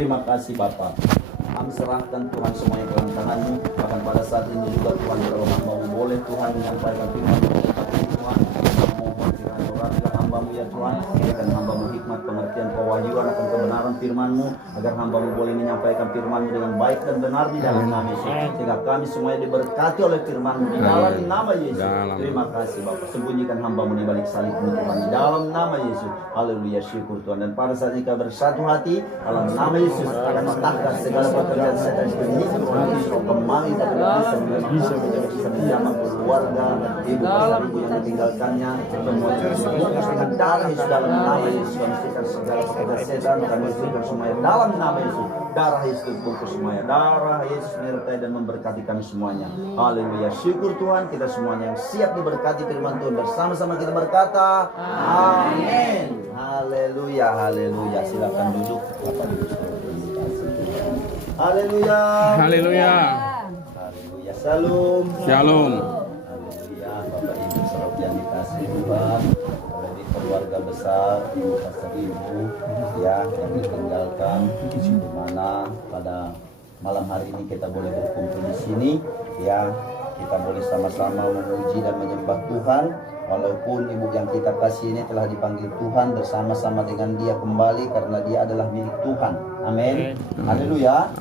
Terima kasih Bapak. Kami serahkan Tuhan semuanya ke dalam tangan-Mu. Bahkan pada saat ini juga Tuhan, kalau hamba-Mu boleh Tuhan menyampaikan firman-Mu, Tuhan, mohon Tuhan doakan hamba-Mu ya Tuhan, berikan hamba-Mu hikmat, pengertian, kewahyuan akan kebenaran firman-Mu, agar hamba-Mu boleh menyampaikan firman-Mu dengan baik dan benar di dalam nama Yesus, sehingga kami semuanya diberkati oleh firman-Mu di dalam nama Yesus. Terima kasih Bapak. Sembunyikan hamba-Mu di balik salib-Mu Tuhan, di dalam nama Yesus. Haleluya, syukur Tuhan. Dan pada saat ini kami bersatu hati dalam nama Yesus, akan mentahkan segala pekerjaan setan ini Tuhan, suruh kembali bisa menjamak keluarga, ibu yang ditinggalkannya, semuanya dengan darah Yesus, dalam nama Yesus. Kami berikan segala pekerjaan setan, kami berikan semuanya dalam nama Yesus. Darah Yesus bungkus semuanya, darah Yesus menyertai dan memberkati kami semuanya. Haleluya, syukur Tuhan. Kita semuanya yang siap diberkati firman Tuhan, bersama-sama kita berkata amin. Haleluya, haleluya. Silakan duduk Bapak Ibu. Haleluya. Haleluya. Haleluya. Shalom. Shalom. Haleluya. Bapak Ibu saudara yang dikasihi Tuhan, oleh di keluarga besar Ibu pastor Ibu ya yang ditinggalkan, di mana pada malam hari ini kita boleh berkumpul di sini ya, kita boleh sama-sama memuji dan menyembah Tuhan. Walaupun ibu yang kita kasih ini telah dipanggil Tuhan, bersama-sama dengan dia kembali karena dia adalah milik Tuhan. Amin. Haleluya.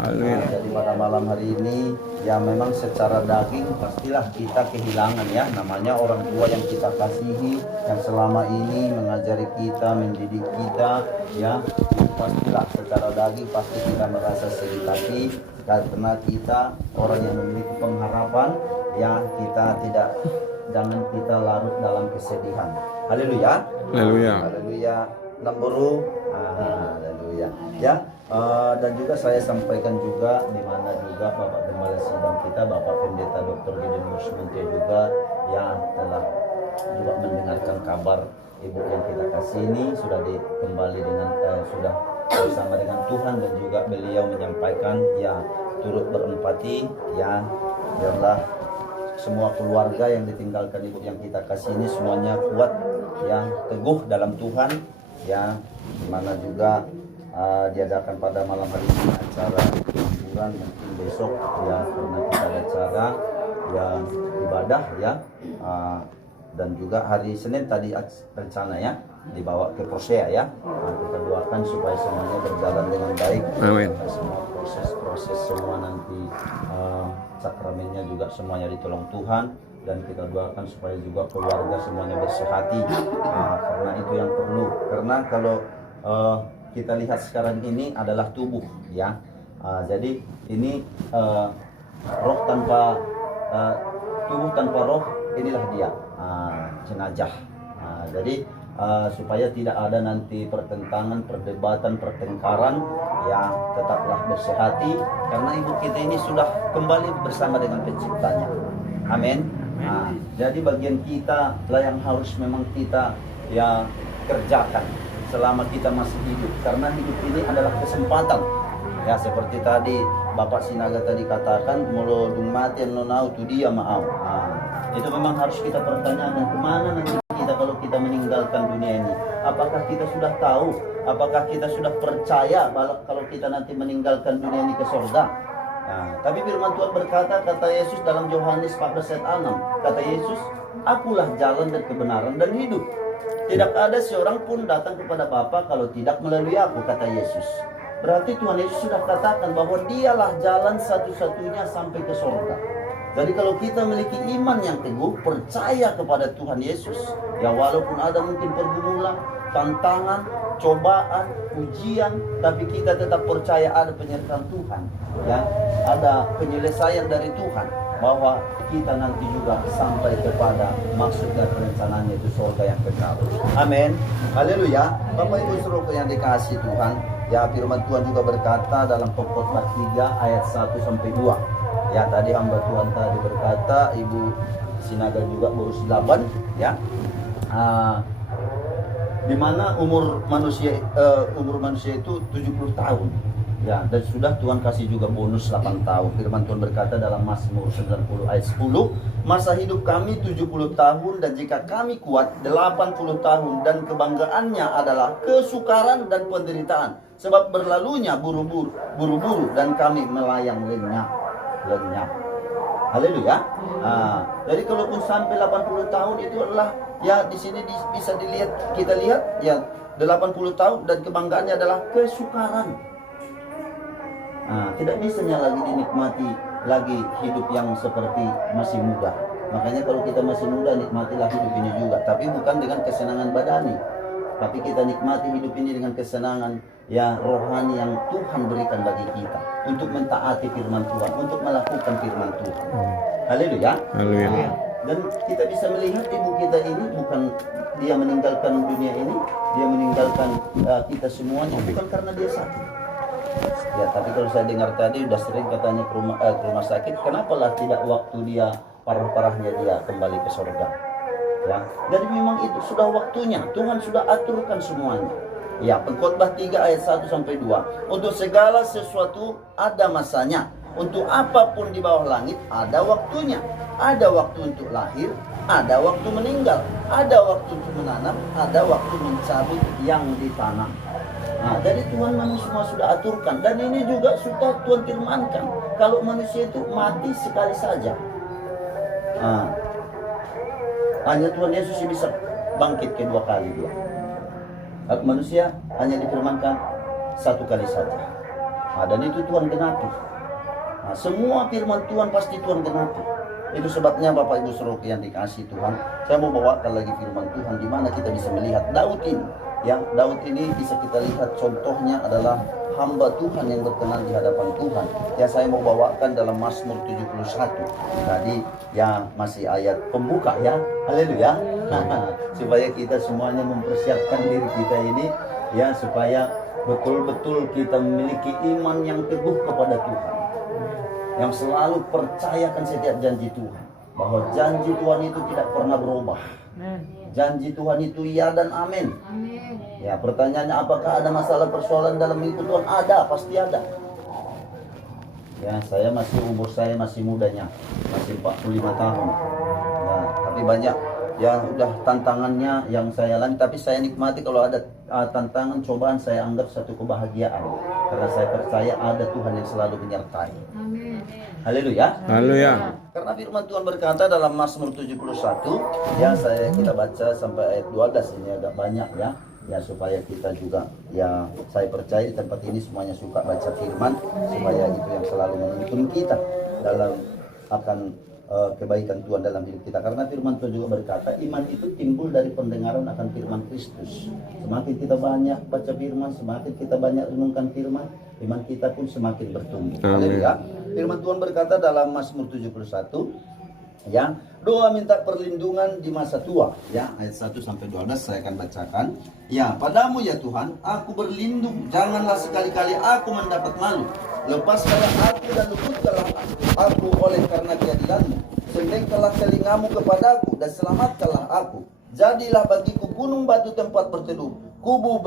Jadi pada malam hari ini ya memang secara daging pastilah kita kehilangan ya, namanya orang tua yang kita kasihi, yang selama ini mengajari kita, mendidik kita ya, itu pastilah secara daging pasti kita merasa sedih hati karena kita orang yang memiliki pengharapan ya, kita tidak, jangan kita larut dalam kesedihan. Haleluya. Haleluya. Haleluya. Lamburu. Haleluya. Ya. Dan juga saya sampaikan juga di mana juga Bapak Gembala Sidang kita, Bapak Pendeta Dr. Gideon Musmente juga yang telah juga mendengarkan kabar ibu yang kita kasih ini sudah kembali dengan sudah bersama dengan Tuhan, dan juga beliau menyampaikan ya turut berempati ya, biarlah semua keluarga yang ditinggalkan ibu yang kita kasih ini semuanya kuat ya, teguh dalam Tuhan ya, dimana juga diadakan pada malam hari ini acara hiburan, mungkin besok ya karena kita ada acara ya ibadah ya, dan juga hari Senin tadi rencana ya dibawa ke Posea ya. Kita doakan supaya semuanya berjalan dengan baik. Amin. Semua proses semua nanti sakramennya juga semuanya ditolong Tuhan, dan kita doakan supaya juga keluarga semuanya bersih hati, karena itu yang perlu. Karena kalau kita lihat sekarang ini adalah tubuh ya, jadi ini roh tanpa tubuh tanpa roh, inilah dia jenazah. Jadi supaya tidak ada nanti pertentangan, perdebatan, pertengkaran ya, tetaplah bersih hati karena ibu kita ini sudah kembali bersama dengan penciptanya. Amin. Jadi bagian kita lah yang harus memang kita ya kerjakan selama kita masih hidup, karena hidup ini adalah kesempatan ya, seperti tadi Bapak Sinaga tadi katakan, mulodung mati nonau tu dia mau. Itu memang harus kita pertanyakan, kemana nanti kita kalau kita meninggalkan dunia ini. Apakah kita sudah tahu, apakah kita sudah percaya kalau kita nanti meninggalkan dunia ini ke surga? Tapi firman Tuhan berkata, kata Yesus dalam Yohanes 14 ayat 6, kata Yesus, akulah jalan dan kebenaran dan hidup. Tidak ada seorang pun datang kepada Bapa kalau tidak melalui aku, kata Yesus. Berarti Tuhan Yesus sudah katakan bahwa dialah jalan satu-satunya sampai ke surga. Jadi kalau kita memiliki iman yang teguh, percaya kepada Tuhan Yesus, ya walaupun ada mungkin pergumulan, tantangan, cobaan, ujian, tapi kita tetap percaya ada penyertaan Tuhan, ya, ada penyelesaian dari Tuhan, bahwa kita nanti juga sampai kepada maksud dan rencananya, itu surga yang kekal. Amin. Haleluya. Bapak Ibu saudara yang dikasihi Tuhan, ya firman Tuhan juga berkata dalam Pengkhotbah 3 ayat 1 sampai 2. Ya tadi hamba Tuhan tadi berkata, Ibu Sinaga juga berusia 8 ya. Di mana umur manusia itu 70 tahun. Ya, dan sudah Tuhan kasih juga bonus 8 tahun. Firman Tuhan berkata dalam Mazmur 90 ayat 10, masa hidup kami 70 tahun dan jika kami kuat 80 tahun dan kebanggaannya adalah kesukaran dan penderitaan. Sebab berlalunya buru-buru dan kami melayang lenyap. Haleluya. Jadi kalaupun sampai 80 tahun itu adalah ya di sini bisa kita lihat ya 80 tahun dan kebanggaannya adalah kesukaran. Tidak bisanya lagi dinikmati lagi hidup yang seperti masih muda. Makanya kalau kita masih muda, nikmatilah hidup ini juga, tapi bukan dengan kesenangan badani, tapi kita nikmati hidup ini dengan kesenangan ya rohani yang Tuhan berikan bagi kita untuk mentaati firman Tuhan, untuk melakukan firman Tuhan. Haleluya. Haleluya. Dan kita bisa melihat ibu kita ini bukan dia meninggalkan dunia ini, dia meninggalkan kita semuanya bukan karena dia sakit. Ya, tapi kalau saya dengar tadi udah sering katanya ke rumah sakit, kenapalah tidak waktu dia parah-parahnya dia kembali ke surga. Ya, jadi memang itu sudah waktunya. Tuhan sudah aturkan semuanya. Ya, Pengkhotbah 3 ayat 1 sampai 2. Untuk segala sesuatu ada masanya. Untuk apapun di bawah langit ada waktunya. Ada waktu untuk lahir, ada waktu meninggal, ada waktu untuk menanam, ada waktu mencabut yang ditanam. Jadi Tuhan semua sudah aturkan. Dan ini juga sudah Tuhan firmankan, kalau manusia itu mati sekali saja. Hanya Tuhan Yesus bisa bangkit kedua kali dia. Hak manusia hanya difirmankan satu kali saja. Dan itu Tuhan genapi. Semua firman Tuhan pasti Tuhan genapi. Itu sebabnya Bapak Ibu Saudara yang dikasih Tuhan, saya mau bawakan lagi firman Tuhan di mana kita bisa melihat Daud ini. Ya, Daud ini bisa kita lihat contohnya adalah hamba Tuhan yang berkenan di hadapan Tuhan. Ya, saya mau bawakan dalam Mazmur 71. Tadi ya masih ayat pembuka ya. Haleluya. Supaya kita semuanya mempersiapkan diri kita ini ya, supaya betul-betul kita memiliki iman yang teguh kepada Tuhan, yang selalu percayakan setiap janji Tuhan, bahwa janji Tuhan itu tidak pernah berubah. Janji Tuhan itu ya dan amin. Ya, pertanyaannya apakah ada masalah persoalan dalam hidup Tuhan? Ada, pasti ada. Ya, umur saya masih mudanya, masih 45 tahun. Ya, tapi banyak yang udah tantangannya yang saya alami, tapi saya nikmati kalau ada tantangan, cobaan, saya anggap satu kebahagiaan. Karena saya percaya ada Tuhan yang selalu menyertai. Amin. Haleluya. Haleluya. Karena firman Tuhan berkata dalam Mazmur 71, ya kita baca sampai ayat 12, ini agak banyak ya. Ya, supaya kita juga, ya saya percaya di tempat ini semuanya suka baca firman, supaya itu yang selalu menuntun kita dalam akan kebaikan Tuhan dalam hidup kita. Karena firman Tuhan juga berkata, iman itu timbul dari pendengaran akan firman Kristus. Semakin kita banyak baca firman, semakin kita banyak renungkan firman, iman kita pun semakin bertumbuh. Haleluya. Firman Tuhan berkata dalam Mazmur 71, ya, doa minta perlindungan di masa tua, ya, ayat 1 sampai 12 saya akan bacakan. Ya, padamu ya Tuhan, aku berlindung, janganlah sekali-kali aku mendapat malu. Lepaskanlah aku dan luputkanlah aku oleh karena keadilanmu. Sendengkanlah telingamu kepadaku dan selamatkanlah aku. Jadilah bagiku gunung batu tempat berteduh, kubu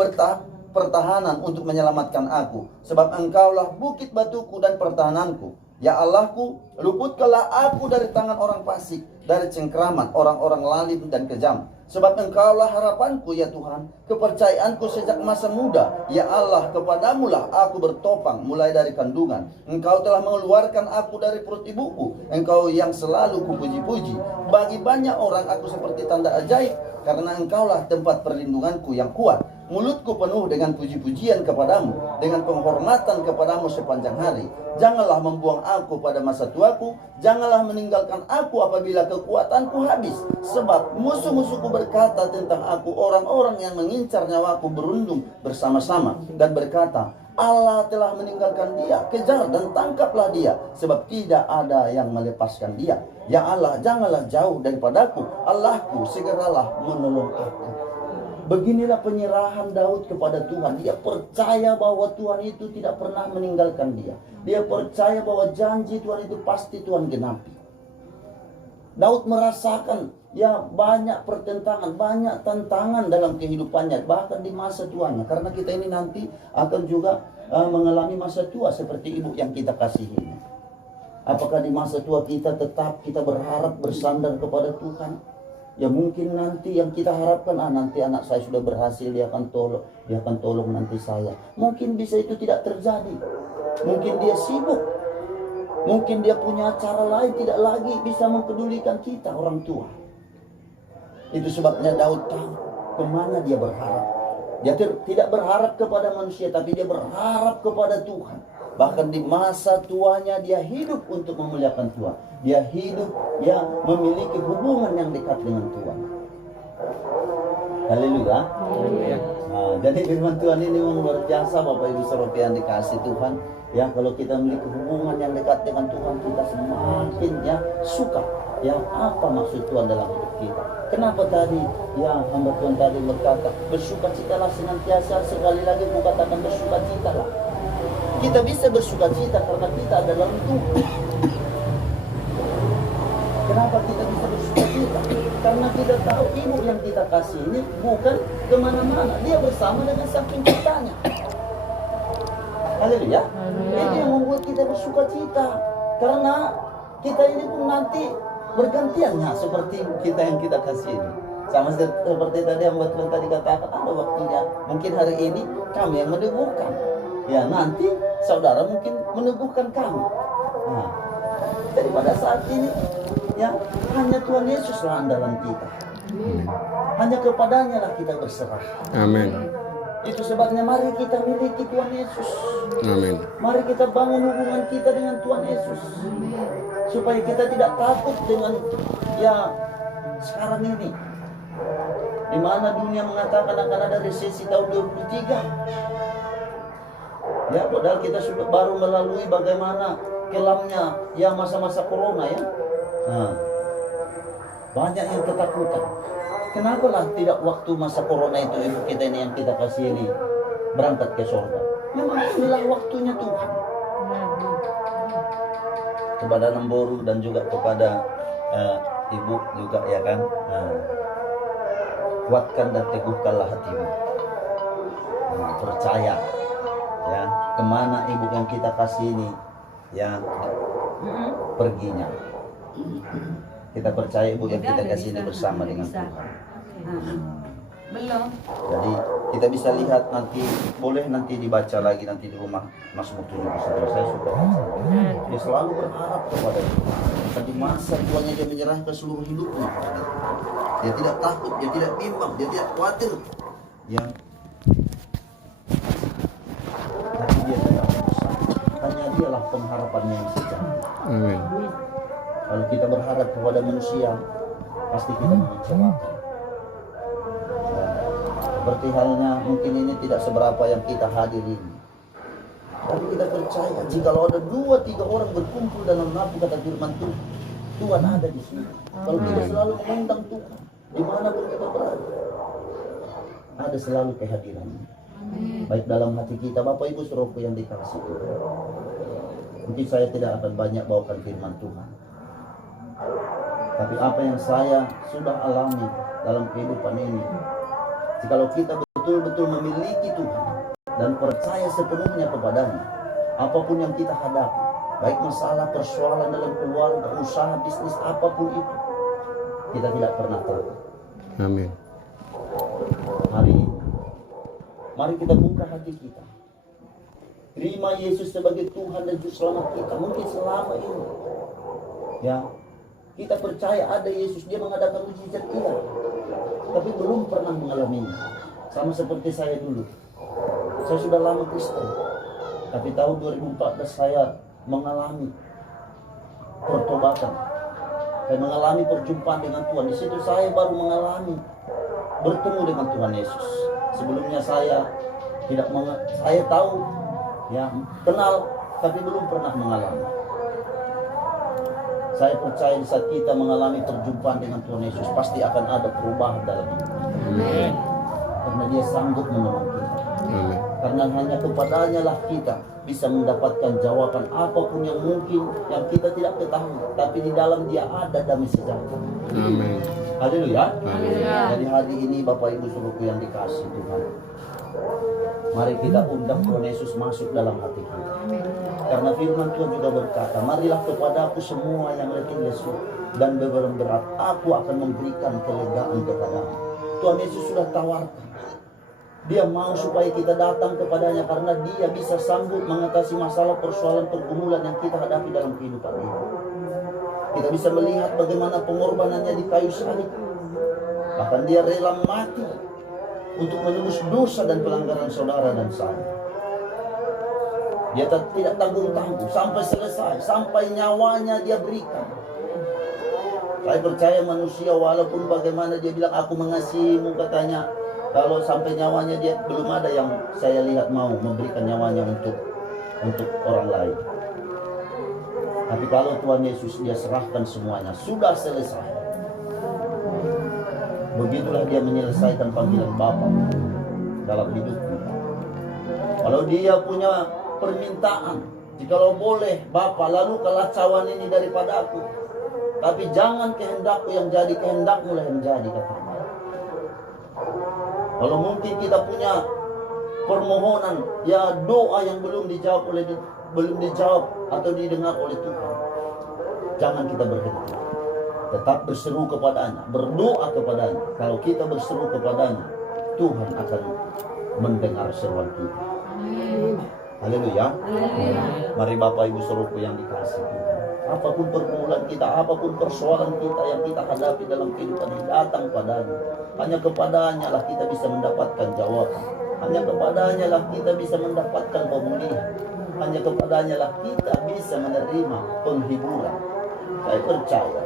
pertahanan untuk menyelamatkan aku. Sebab engkaulah bukit batuku dan pertahananku. Ya Allahku, luputkanlah aku dari tangan orang fasik, dari cengkraman orang-orang lalim dan kejam. Sebab engkaulah harapanku ya Tuhan, kepercayaanku sejak masa muda. Ya Allah, kepadamulah aku bertopang mulai dari kandungan. Engkau telah mengeluarkan aku dari perut ibuku. Engkau yang selalu kupuji-puji. Bagi banyak orang aku seperti tanda ajaib, karena engkaulah tempat perlindunganku yang kuat. Mulutku penuh dengan puji-pujian kepadamu, dengan penghormatan kepadamu sepanjang hari. Janganlah membuang aku pada masa tuaku, janganlah meninggalkan aku apabila kekuatanku habis. Sebab musuh-musuhku berkata tentang aku, orang-orang yang mengincar nyawaku berundung bersama-sama dan berkata, Allah telah meninggalkan dia, kejar dan tangkaplah dia, sebab tidak ada yang melepaskan dia. Ya Allah, janganlah jauh daripadaku, Allahku, segeralah menolong aku. Beginilah penyerahan Daud kepada Tuhan. Dia percaya bahwa Tuhan itu tidak pernah meninggalkan dia. Dia percaya bahwa janji Tuhan itu pasti Tuhan genapi. Daud merasakan ya banyak pertentangan, banyak tantangan dalam kehidupannya, bahkan di masa tuanya. Karena kita ini nanti akan juga mengalami masa tua seperti ibu yang kita kasihi ini? Apakah di masa tua kita tetap kita berharap bersandar kepada Tuhan? Ya mungkin nanti yang kita harapkan, nanti anak saya sudah berhasil, dia akan tolong nanti saya. Mungkin bisa itu tidak terjadi. Mungkin dia sibuk. Mungkin dia punya cara lain, tidak lagi bisa mempedulikan kita orang tua. Itu sebabnya Daud tahu kemana dia berharap. Dia tidak berharap kepada manusia, tapi dia berharap kepada Tuhan. Bahkan di masa tuanya dia hidup untuk memuliakan Tuhan. Dia hidup, dia memiliki hubungan yang dekat dengan Tuhan. Haleluya. Nah, jadi firman Tuhan ini memang luar biasa, Bapak Ibu Saudara yang dikasih Tuhan. Ya, kalau kita memiliki hubungan yang dekat dengan Tuhan, kita semakin ya suka. Ya, apa maksud Tuhan dalam hidup kita? Kenapa tadi ya hamba Tuhan tadi berkata bersukacitalah senantiasa, sekali lagi aku katakan bersukacitalah. Kita bisa bersukacita karena kita ada dalam Tuhan. Kenapa kita bisa bersukacita? Karena kita tahu ibu yang kita kasih ini bukan kemana-mana, dia bersama dengan sang penciptanya. Haleluya. Itu yang membuat kita bersukacita, karena kita ini pun nanti bergantiannya seperti kita yang kita kasih ini. Sama seperti tadi yang Tuhan tadi katakan, ada waktunya. Mungkin hari ini kami yang meneguhkan. Ya, nanti saudara mungkin meneguhkan kami. Nah, jadi pada saat ini ya hanya Tuhan Yesuslah andalan kita. Hanya kepadanya lah kita berserah. Amin. Itu sebabnya mari kita miliki Tuhan Yesus. Amin. Mari kita bangun hubungan kita dengan Tuhan Yesus. Supaya kita tidak takut dengan ya sekarang ini. Di mana dunia mengatakan akan ada resesi tahun 2023. Ya, padahal kita sudah baru melalui bagaimana kelamnya ya masa-masa corona ya. Nah, banyak yang ketakutan. Kenapa lah tidak waktu masa corona itu ibu kita ini yang kita kasih ini berangkat ke surga? Memang inilah waktunya Tuhan. Kepada Nemboru dan juga kepada ibu juga ya kan. Kuatkan dan teguhkanlah hatimu. Percaya ya kemana ibu yang kita kasih ini ya perginya. Kita percaya ibu yang kita kasih ini bersama dengan Tuhan. Belum. Jadi kita bisa lihat nanti, boleh nanti dibaca lagi nanti di rumah Mazmur 71. Saya suka baca. Dia selalu berharap kepada Tuhan. Di masa tuanya dia menyerahkan seluruh hidupnya. Dia tidak takut, dia tidak bimbang, dia tidak khawatir. Ya. Tapi dia tidak berusaha. Hanya dialah pengharapannya yang sejati. Amin. Kalau kita berharap kepada manusia, pasti kita mengecewakan. Seperti halnya mungkin ini tidak seberapa yang kita hadiri. Tapi kita percaya jikalau ada 2-3 orang berkumpul dalam nama kata firman Tuhan, Tuhan ada di sini. Kalau kita selalu mengundang Tuhan, dimanapun kita berada, ada selalu kehadirannya. Baik dalam hati kita, Bapak Ibu Saudaraku yang dikasihi Tuhan. Mungkin saya tidak akan banyak bawakan firman Tuhan. Tapi apa yang saya sudah alami dalam kehidupan ini, jikalau kita betul-betul memiliki Tuhan dan percaya sepenuhnya kepadanya, apapun yang kita hadapi, baik masalah, persoalan dalam keluarga, usaha, bisnis, apapun itu, kita tidak pernah takut. Amin. Hari ini, mari kita buka hati kita. Terima Yesus sebagai Tuhan dan Juru Selamat kita. Mungkin selama ini, ya, kita percaya ada Yesus, dia mengadakan mujizat iya, tapi belum pernah mengalaminya. Sama seperti saya dulu. Saya sudah lama Kristen, tapi tahun 2014 saya mengalami pertobatan. Saya mengalami perjumpaan dengan Tuhan. Di situ saya baru mengalami bertemu dengan Tuhan Yesus. Sebelumnya saya tidak saya tahu, ya, kenal, tapi belum pernah mengalami. Saya percaya di saat kita mengalami perjumpaan dengan Tuhan Yesus, pasti akan ada perubahan dalam hidup. Amin. Karena dia sanggup menolong kita. Amin. Karena hanya kepadanya lah kita bisa mendapatkan jawaban apapun yang mungkin yang kita tidak ketahui. Tapi di dalam dia ada damai sejahtera. Amin. Haleluya. Amin. Jadi hari ini Bapak Ibu Saudaraku yang dikasih Tuhan, Mari kita undang Tuhan Yesus masuk dalam hati kita. Karena firman Tuhan juga berkata, marilah kepadaku semua yang letih lesu dan beban berat, aku akan memberikan kelegaan kepadamu. Tuhan Yesus sudah tawarkan. Dia mau supaya kita datang kepadanya karena dia bisa sanggup mengatasi masalah persoalan pergumulan yang kita hadapi dalam kehidupan ini. Kita bisa melihat bagaimana pengorbanannya di kayu salib. Bahkan dia rela mati untuk menebus dosa dan pelanggaran saudara dan saya. Dia tidak tanggung-tanggung sampai selesai, sampai nyawanya dia berikan. Saya percaya manusia walaupun bagaimana dia bilang aku mengasihimu katanya, kalau sampai nyawanya dia belum ada yang saya lihat mau memberikan nyawanya untuk orang lain. Tapi kalau Tuhan Yesus dia serahkan semuanya, sudah selesai. Begitulah dia menyelesaikan panggilan Bapa dalam hidup kita. Kalau dia punya permintaan, jikalau boleh Bapa, lalu kelacauan ini daripada aku, tapi jangan kehendakku yang jadi, kehendakmu lah yang jadi, katanya. Kalau mungkin kita punya permohonan, ya doa yang belum dijawab atau didengar oleh Tuhan, jangan kita berhenti. Tetap berseru kepadanya, berdoa kepadanya. Kalau kita berseru kepadanya, Tuhan akan mendengar seruan kita. Haleluya. Mari Bapak Ibu Saudaraku yang dikasihi Tuhan, apapun pergumulan kita, apapun persoalan kita yang kita hadapi dalam kehidupan ini, datang padanya. Hanya kepadanya lah kita bisa mendapatkan jawaban. Hanya kepadanya lah kita bisa mendapatkan pemulihan. Hanya kepadanya lah kita bisa menerima penghiburan. Saya percaya,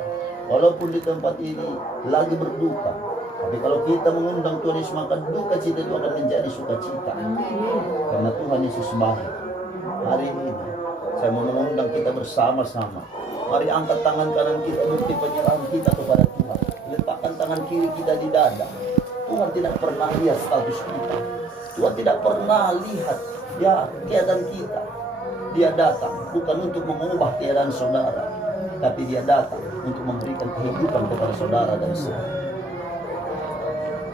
walaupun di tempat ini lagi berduka, tapi kalau kita mengundang Tuhan Yesus, maka duka cita itu akan menjadi sukacita. Karena Tuhan Yesus baik. Hari ini saya mau mengundang kita bersama-sama. Mari angkat tangan kanan kita, bukti penyerahan kita kepada Tuhan. Letakkan tangan kiri kita di dada. Tuhan tidak pernah lihat status kita. Tuhan tidak pernah lihat ya keadaan kita. Dia datang bukan untuk mengubah keadaan saudara, tapi dia datang untuk memberikan kehidupan kepada saudara dan saya.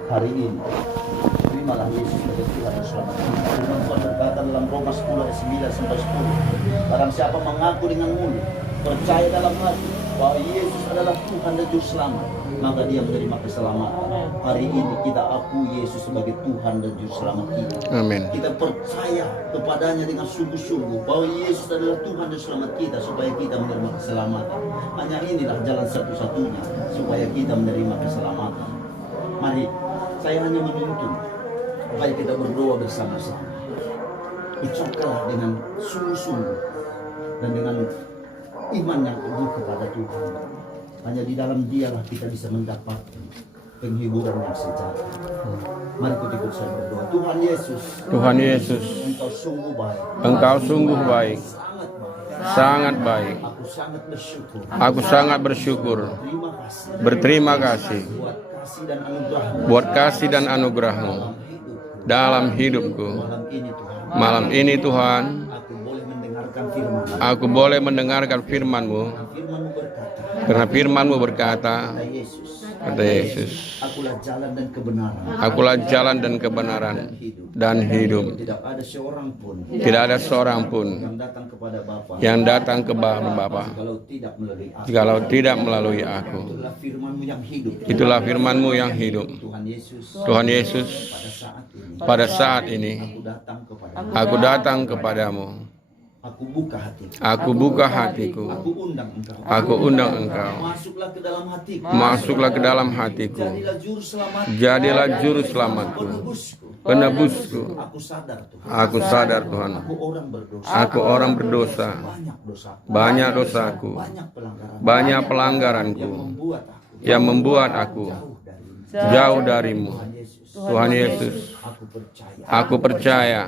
Hari ini terimalah Yesus sebagai Tuhan dan Selamat kita. Firman Tuhan berkata dalam Roma 10 ayat 9 sampai 10, barang siapa mengaku dengan mulut, percaya dalam hati bahwa Yesus adalah Tuhan dan Juru Selamat, maka dia menerima keselamatan. Hari ini kita akui Yesus sebagai Tuhan dan Juru Selamat kita. Amin. Kita percaya kepadanya dengan sungguh-sungguh bahwa Yesus adalah Tuhan dan Selamat kita, supaya kita menerima keselamatan. Hanya inilah jalan satu-satunya supaya kita menerima keselamatan. Mari, saya hanya menuntun supaya kita berdoa bersama-sama. Ucapkanlah dengan sungguh-sungguh dan dengan iman yang penuh kepada Tuhan. Hanya di dalam dialah kita bisa mendapatkan penghiburan yang sejati. Mari kita ikut saya berdoa. Tuhan Yesus, Tuhan Yesus, Engkau sungguh baik. Engkau sungguh baik, Sangat baik. sangat baik. Aku sangat bersyukur. Aku sangat bersyukur, Terima kasih berterima kasih buat kasih dan anugerah-Mu buat kasih dan anugerah-Mu dalam hidup. dalam hidupku. Malam ini Tuhan, Malam ini Tuhan, aku boleh mendengarkan firman. aku boleh mendengarkan firman-Mu, Firman-Mu berkata, karena firman-Mu berkata, kata Yesus, kata Yesus, akulah jalan dan kebenaran akulah jalan dan kebenaran dan hidup. Tidak ada seorang pun Tidak ada seorang pun yang datang kepada Bapa yang datang ke Bapa kalau tidak melalui aku. jikalau tidak melalui aku. Itulah firman-Mu yang hidup. Itulah firman-Mu yang hidup. Tuhan Yesus, Tuhan Yesus, pada saat pada saat ini ini aku datang kepada aku datang kepadamu. aku buka hatiku. Aku buka hatiku. Aku undang Engkau. Aku undang Engkau. Masuklah ke dalam hatiku. Masuklah ke dalam hatiku. Jadilah juru selamat. Jadilah juru selamatku, Penebusku. penebusku. Aku sadar Tuhan. Aku sadar Tuhan, Aku orang berdosa. aku orang berdosa. Banyak dosaku. Banyak dosaku, Banyak pelanggaran. banyak yang pelanggaranku membuat aku yang membuat aku jauh jauh darimu. darimu. Tuhan Yesus. Tuhan Yesus, Aku percaya. aku percaya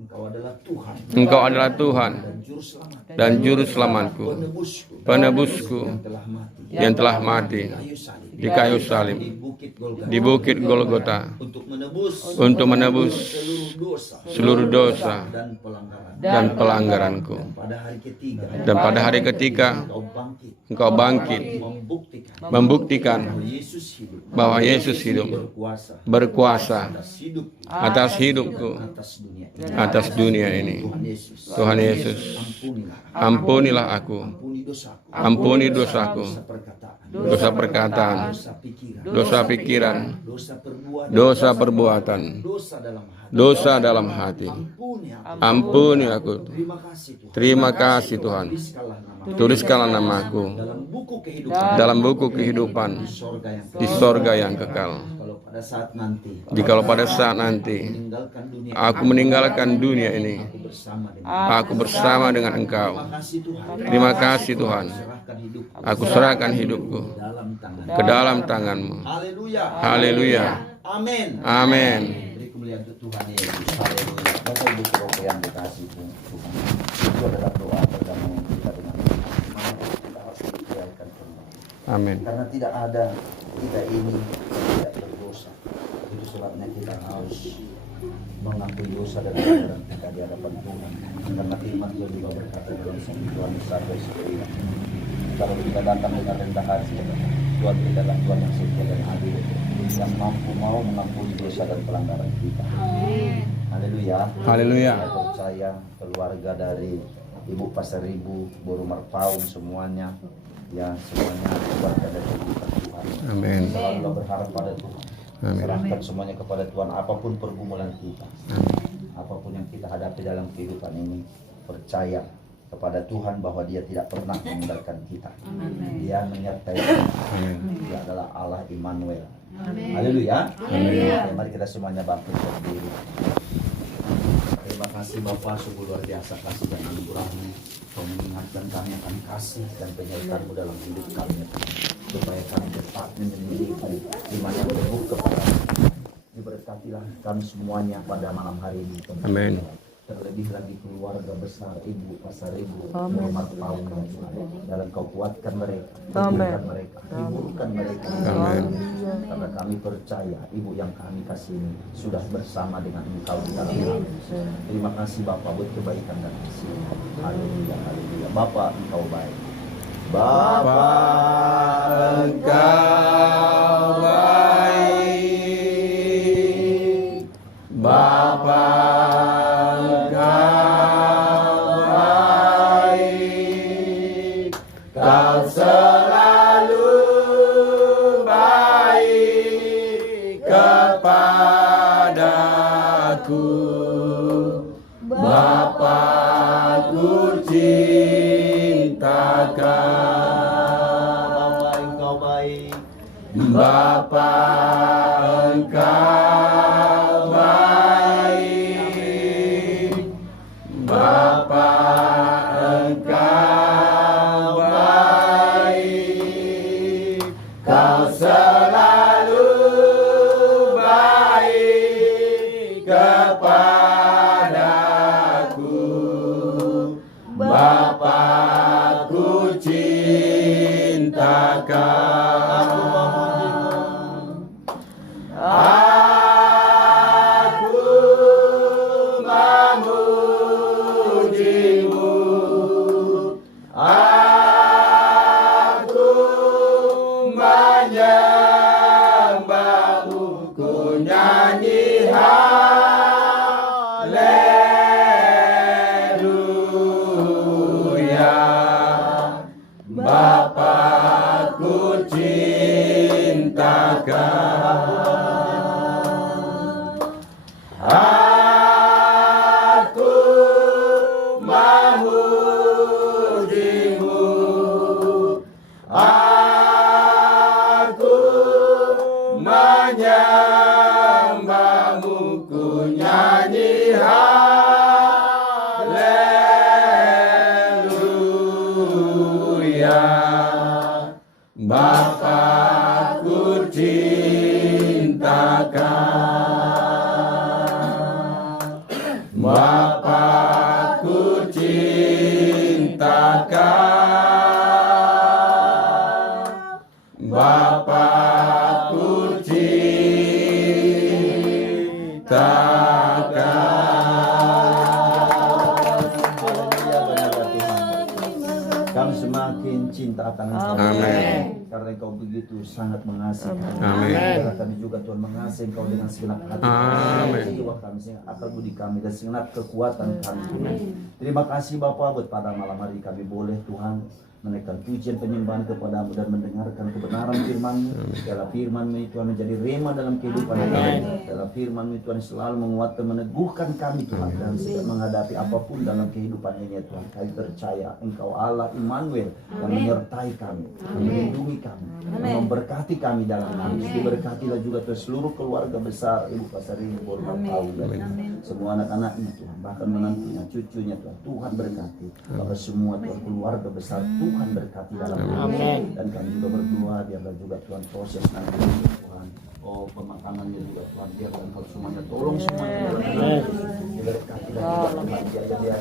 Engkau adalah Tuhan. Engkau adalah Tuhan Dan juru selamat. dan juru selamatku, Penebusku. penebusku Yang telah mati. yang telah mati Kayu salib. di kayu salib, di Bukit Golgota, untuk menebus seluruh dosa dan pelanggaranku. Dan pada hari ketiga Engkau bangkit, membuktikan bahwa Yesus hidup, berkuasa atas hidupku, atas dunia ini. Tuhan Yesus, ampunilah aku, ampuni dosaku, dosa perkataan, dosa pikiran, dosa perbuatan, dosa dalam hati. Ampuni aku. Terima kasih Tuhan. Tuliskanlah namaku dalam buku kehidupan di sorga yang kekal. Jikalau pada saat nanti aku meninggalkan dunia ini, aku bersama dengan Engkau. Terima kasih Tuhan. Aku serahkan hidupku ke dalam tangan-Mu. Haleluya. Amin. Beri kemuliaan untuk Tuhan Yesus. Haleluya. Bapak Ibu Saudara yang dikasihi Tuhan, itu adalah doa perjamuan kita dengan Tuhan. Kita harus dipercayakan kembali. Amin. Karena tidak ada kita ini tidak berdosa. Itu sebabnya kita harus mengakui dosa dan kesalahan kita di hadapan Tuhan. Karena firman Tuhan juga berkata dalam 1 Yohanes 1:9, kalau kita datang dengan rendah hati, Tuhan kita adalah Tuhan yang setia dan adil, yang mampu mau mengampuni dosa dan pelanggaran kita. Haleluya. Haleluya. Saya percaya keluarga dari Ibu Pasaribu, Boru Marpaung semuanya, ya semuanya keluarga dari Tuhan. Amin. Selalu berharap pada Tuhan. Amin. Serahkan semuanya kepada Tuhan, apapun pergumulan kita, apapun yang kita hadapi dalam kehidupan ini, percaya kepada Tuhan bahwa Dia tidak pernah meninggalkan kita. Dia menyertai kita. Dia adalah Allah Immanuel. Haleluya. Oke, mari kita semuanya bangkit berdiri. Terima kasih Bapak, sungguh luar biasa kasih dan anugerah-Mu. Kau mengingatkan kami akan kasih dan penyertaan-Mu dalam hidup kami, supaya kami tetap menyelidiki iman yang teguh kepada diberkatilah kami semuanya pada malam hari ini. Amin. Terlebih lagi keluarga besar Ibu Pasaribu, Muhammad Paung, dalam Kau kuatkan mereka, teguhkan mereka, hiburkan mereka. Amin. Karena kami percaya Ibu yang kami kasih ini sudah bersama dengan Engkau di dalam hal. Terima kasih Bapak buat kebaikan dan kasih. Haleluya, haleluya. Bapak Engkau baik. Bapa Engkau baik, Bapa Engkau baik, Kau selalu baik kepadaku, Bapa-Ku cintakan. Bapa Engkau baik, Bapa Engkau baik, Kau selalu baik kepadaku, Bapa-Ku cintakan. Aku memuji semakin cinta akan Engkau. Amin. Karena Engkau begitu sangat mengasihi kami. Amin. Karena kami juga Tuhan mengasihi Engkau dengan segenap hati kami, Amin. jiwa kami, segenap akal budi kami, dan segenap kekuatan kami Tuhan. Terima kasih Bapa buat pada malam hari kami boleh Tuhan menaikkan pujian penyembahan kepadamu dan mendengarkan kebenaran firman-Mu. Dalam firman-Mu Tuhan menjadi rema dalam kehidupan kami. Dalam firman-Mu Tuhan selalu menguatkan, meneguhkan kami Tuhan dalam setiap menghadapi apapun dalam kehidupan ini Tuhan. Kami percaya Engkau Allah Immanuel yang menyertai kami, melindungi kami, memberkati kami dalam nama Yesus. Diberkatilah juga Tuhan seluruh keluarga besar Ibu Pasar ini, Borma Paul dan semua anak-anaknya Tuhan, bahkan menantunya, cucunya Tuhan. Tuhan berkati Bapak semua Tuhan, keluarga besar Tuhan berkati dalam nama Yesus. Dan kami juga berdoa biarlah juga Tuhan proses nanti Tuhan, pemakanannya juga Tuhan, biarlah Engkau semuanya tolong semuanya dalam nama Yesus. Diberkati dan juga Tuhan biaya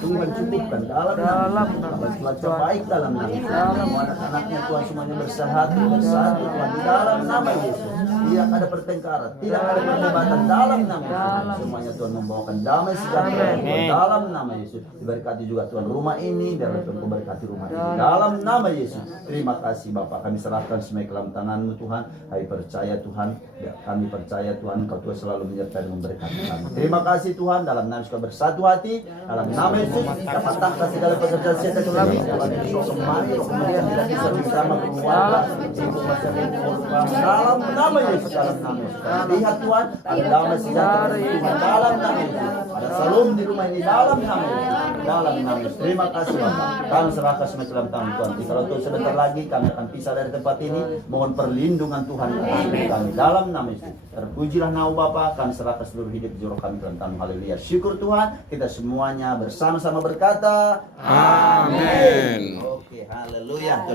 Tuhan cukupkan dalam nama Yesus. Selacak baik dalam nama Yesus. Semua anak-anaknya Tuhan semuanya bersatu Tuhan di dalam nama Yesus. Tidak ada pertengkaran, tidak ada perdebatan dalam nama Yesus. Semuanya Tuhan membawakan damai sejahtera dalam nama Yesus. Diberkati juga Tuhan rumah ini, dan Tuhan memberkati rumah ini dalam nama Yesus. Terima kasih Bapak, kami serahkan semua ke dalam tangan-Mu Tuhan. Kami percaya Tuhan, ya, kami percaya Tuhan Engkau Tuhan selalu menyertai dan memberkati kami. Terima kasih Tuhan, dalam nama Yesus bersatu hati, dalam nama Yesus kita patahkan segala pekerjaan setan kami. Kembali kita bisa bersama keluarga Ibu Pasar ini, dalam nama Yesus, dalam nama Yesus. Lihat Tuhan, ada damai sejahtera Tuhan dalam nama Yesus. Ada salum di rumah ini dalam nama Yesus. Dalam nama Yesus. Terima kasih Bapak. Kami serahkan semua dalam tangan Tuhan. Kalau Tuhan sebentar lagi kami akan pisah dari tempat ini. Mohon perlindungan Tuhan kami dalam nama Yesus. Terpujilah nama Bapa. Kami serahkan seluruh hidup jiwa kami dalam tangan. Haleluya. Syukur Tuhan. Kita semuanya bersama-sama berkata, Amin. Oke, haleluya.